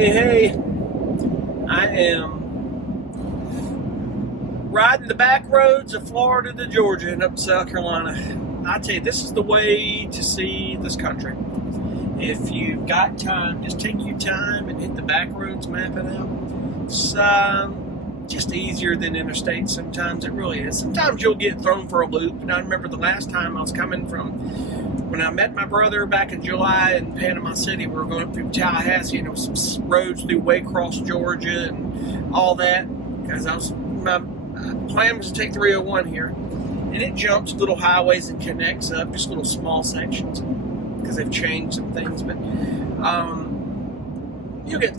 Hey, I am riding the back roads of Florida to Georgia and up to South Carolina. I tell you, this is the way to see this country. If you've got time, just take your time and hit the back roads, map it out. It's just easier than interstate sometimes. It really is. Sometimes you'll get thrown for a loop. And I remember the last time I was coming from, when I met my brother back in July in Panama City, we were going up through Tallahassee, and there was some roads through Waycross, Georgia, and all that. Because my plan was to take 301 here, and it jumps little highways and connects up, just little small sections, because they've changed some things. But you'll get,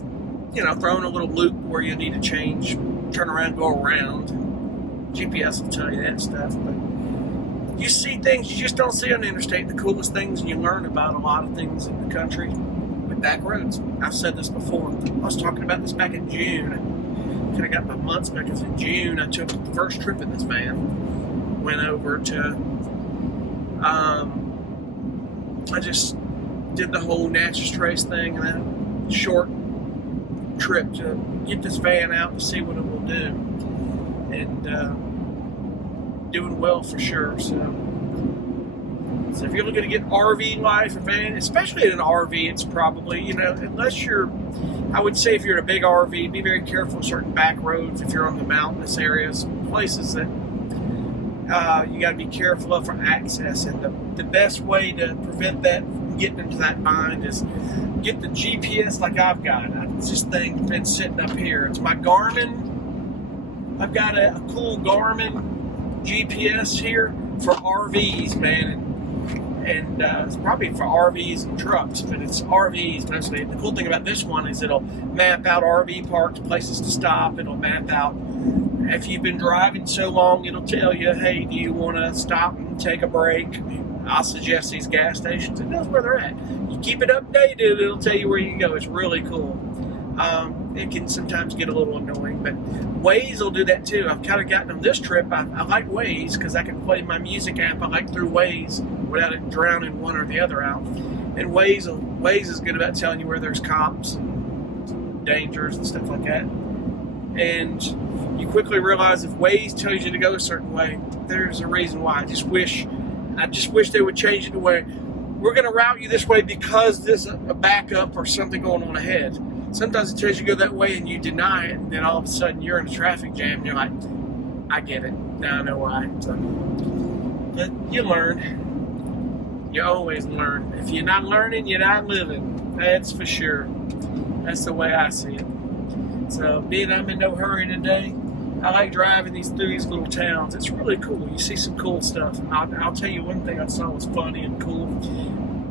thrown a little loop where you need to change, turn around, go around. GPS will tell you that stuff, but you see things you just don't see on the interstate, the coolest things, and you learn about a lot of things in the country with back roads. I've said this before. I was talking about this back in June. I kind of got my months back, because in June I took the first trip in this van. Went over to, I just did the whole Natchez Trace thing, and a short trip to get this van out to see what it will do. And doing well for sure. So if you're looking to get RV life or van, especially in an RV, it's probably, unless you're, I would say if you're in a big RV, be very careful of certain back roads. If you're on the mountainous areas, places that you got to be careful of for access. And the best way to prevent that from getting into that bind is get the GPS like I've got. This thing's been sitting up here. It's my Garmin. I've got a cool Garmin GPS here for RVs, man, and it's probably for RVs and trucks, but it's RVs mostly. The cool thing about this one is it'll map out RV parks, places to stop. It'll map out, if you've been driving so long, it'll tell you, hey, do you want to stop and take a break? I'll suggest these gas stations. It knows where they're at. You keep it updated, it'll tell you where you can go. It's really cool. It can sometimes get a little annoying, but Waze will do that too. I've kind of gotten on this trip. I like Waze because I can play my music app I like through Waze without it drowning one or the other out. And Waze is good about telling you where there's cops and dangers and stuff like that. And you quickly realize if Waze tells you to go a certain way, there's a reason why. I just wish they would change it to where we're going to route you this way because there's a backup or something going on ahead. Sometimes it tells you to go that way and you deny it, and then all of a sudden you're in a traffic jam and you're like, I get it. Now I know why. So, but you learn. You always learn. If you're not learning, you're not living. That's for sure. That's the way I see it. So being I'm in no hurry today, I like driving through these little towns. It's really cool. You see some cool stuff. I'll tell you one thing I saw was funny and cool.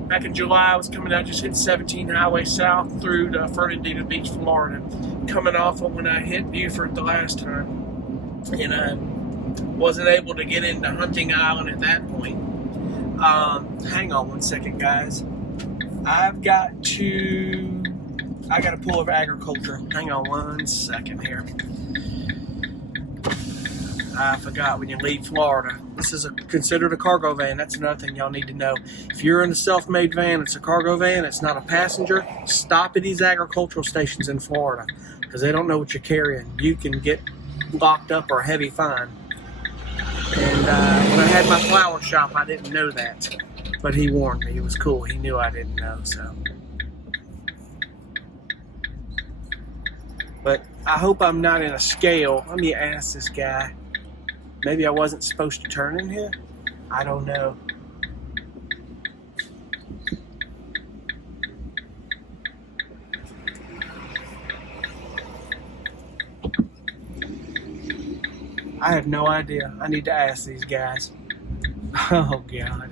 Back in July, I was coming out, just hit 17 Highway South through to Fernandina Beach, Florida, coming off of when I hit Beaufort the last time. And I wasn't able to get into Hunting Island at that point. Hang on one second, guys. I got to pull over agriculture. Hang on one second here. I forgot, when you leave Florida, this is considered a cargo van. That's another thing y'all need to know. If you're in a self-made van, it's a cargo van, it's not a passenger, stop at these agricultural stations in Florida, because they don't know what you're carrying. You can get locked up or a heavy fine. And when I had my flower shop, I didn't know that, but he warned me. It was cool. He knew I didn't know, so. But I hope I'm not in a scale. Let me ask this guy. Maybe I wasn't supposed to turn in here? I don't know. I have no idea. I need to ask these guys. Oh, God.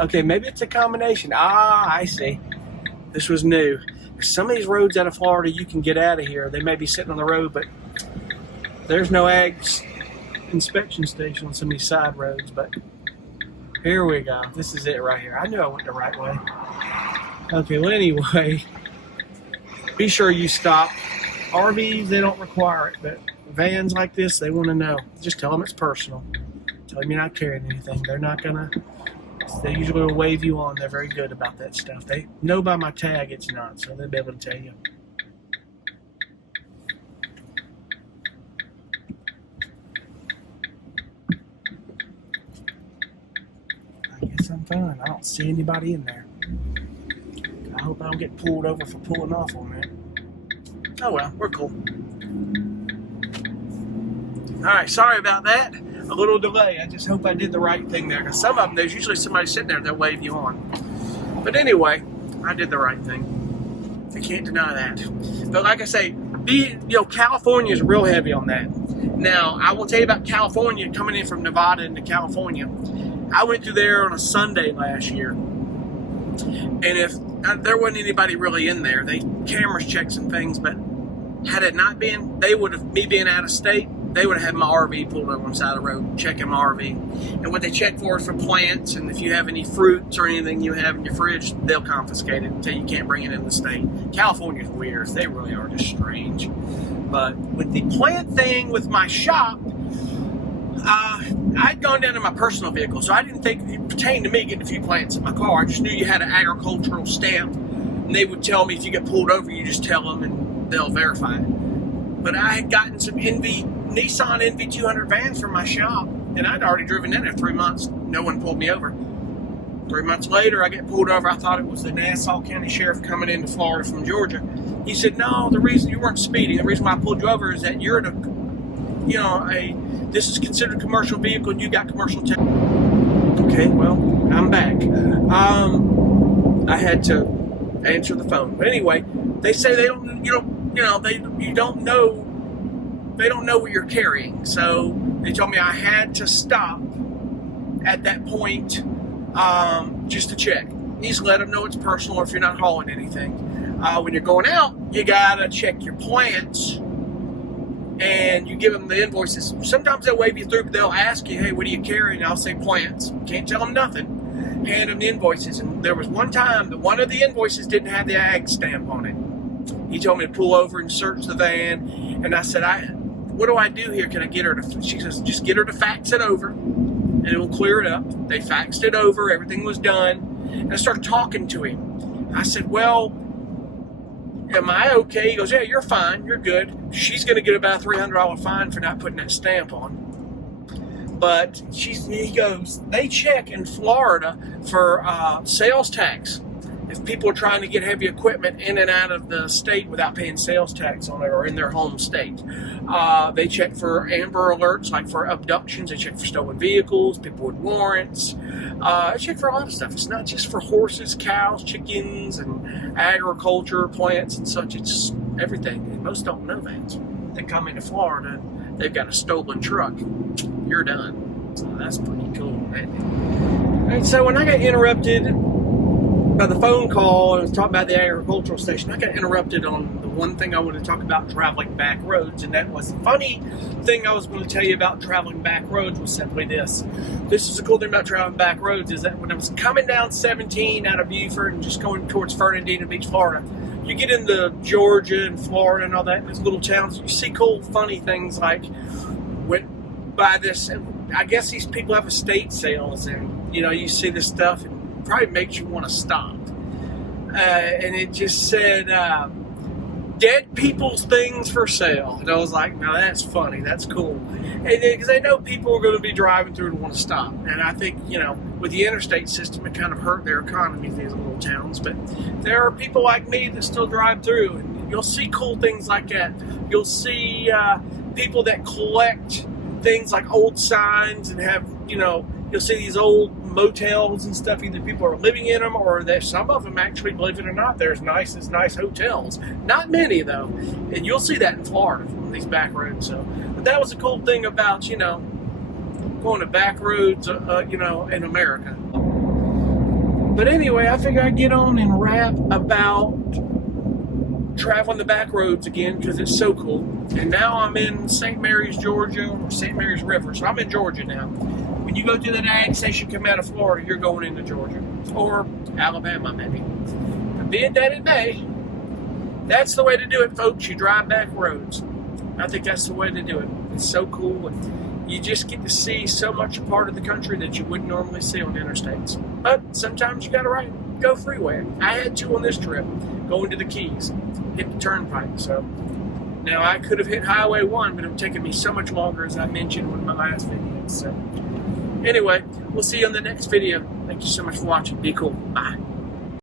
Okay, maybe it's a combination. I see. This was new. Some of these roads out of Florida, you can get out of here. They may be sitting on the road, but there's no inspection station on some of these side roads. But here we go. This is it right here. I knew I went the right way. Okay, well, anyway, be sure you stop. RVs, they don't require it, but vans like this, they want to know. Just tell them it's personal. Tell them you're not carrying anything. They're not gonna. They usually will wave you on. They're very good about that stuff. They know by my tag it's not, so they'll be able to tell you. I'm fine. I don't see anybody in there. I hope I don't get pulled over for pulling off on that. Oh well, we're cool. Alright, sorry about that. A little delay. I just hope I did the right thing there. Because some of them, there's usually somebody sitting there that wave you on. But anyway, I did the right thing. I can't deny that. But like I say, California is real heavy on that. Now, I will tell you about California, coming in from Nevada into California. I went through there on a Sunday last year. And if there wasn't anybody really in there, they cameras checked some things, but had it not been, they would have, me being out of state, they would have had my RV pulled over on the side of the road, checking my RV. And what they check for is for plants, and if you have any fruits or anything you have in your fridge, they'll confiscate it until you can't bring it in the state. California's weird. They really are just strange. But with the plant thing with my shop, I'd gone down to my personal vehicle, so I didn't think it pertained to me getting a few plants in my car. I just knew you had an agricultural stamp, and they would tell me if you get pulled over, you just tell them and they'll verify it. But I had gotten some Nissan NV 200 vans from my shop, and I'd already driven in it 3 months. No one pulled me over. 3 months later, I get pulled over. I thought it was the Nassau County Sheriff coming into Florida from Georgia. He said, no, the reason you weren't speeding, the reason why I pulled you over is that you're in this is considered a commercial vehicle and you got commercial tax. Okay, well, I'm back. I had to answer the phone. But anyway, they say they don't know what you're carrying. So they told me I had to stop at that point just to check. You just let them know it's personal or if you're not hauling anything. When you're going out, you gotta check your plants and you give them the invoices. Sometimes they'll wave you through, but they'll ask you, hey, what are you carrying? I'll say plants. Can't tell them nothing. Hand them the invoices. And there was one time that one of the invoices didn't have the ag stamp on it. He told me to pull over and search the van. And I said, what do I do here? Can I get her to, she says, just get her to fax it over and it will clear it up. They faxed it over. Everything was done. And I started talking to him. I said, well, am I okay? He goes, yeah, you're fine. You're good. She's going to get about a $300 fine for not putting that stamp on. But he goes, they check in Florida for sales tax. If people are trying to get heavy equipment in and out of the state without paying sales tax on it or in their home state. They check for Amber Alerts, like for abductions. They check for stolen vehicles, people with warrants. They check for a lot of stuff. It's not just for horses, cows, chickens, and agriculture, plants, and such. It's everything. And most don't know that. They come into Florida and they've got a stolen truck. You're done. So that's pretty cool. And so when I got interrupted by the phone call, I was talking about the agricultural station. I got interrupted on the one thing I wanted to talk about, traveling back roads, and that was the funny thing I was going to tell you about traveling back roads was simply this. This is the cool thing about traveling back roads is that when I was coming down 17 out of Beaufort and just going towards Fernandina Beach, Florida, you get into Georgia and Florida and all that, and these little towns, you see cool, funny things like by this, I guess these people have estate sales, and you see this stuff and probably makes you want to stop. And it just said, dead people's things for sale. And I was like, now that's funny, that's cool. And because they know people are going to be driving through and want to stop. And I think, with the interstate system, it kind of hurt their economy, these little towns. But there are people like me that still drive through, and you'll see cool things like that. You'll see people that collect things like old signs and have, you'll see these old motels and stuff. Either people are living in them, or that some of them actually, believe it or not, there's nice hotels. Not many though, and you'll see that in Florida from these back roads. So, but that was a cool thing about going to back roads, in America. But anyway, I figure I'd get on and rap about traveling the back roads again because it's so cool. And now I'm in St. Mary's, Georgia, or St. Mary's River. So I'm in Georgia now. When you go to that ag station, come out of Florida, you're going into Georgia. Or Alabama, maybe. But being that it may, that's the way to do it, folks. You drive back roads. I think that's the way to do it. It's so cool. And you just get to see so much a part of the country that you wouldn't normally see on the interstates. But sometimes you got to go freeway. I had to on this trip, going to the Keys, hit the turnpike. So now I could have hit Highway 1, but it would have taken me so much longer, as I mentioned in one of my last videos. So anyway, we'll see you on the next video. Thank you so much for watching. Be cool. Bye.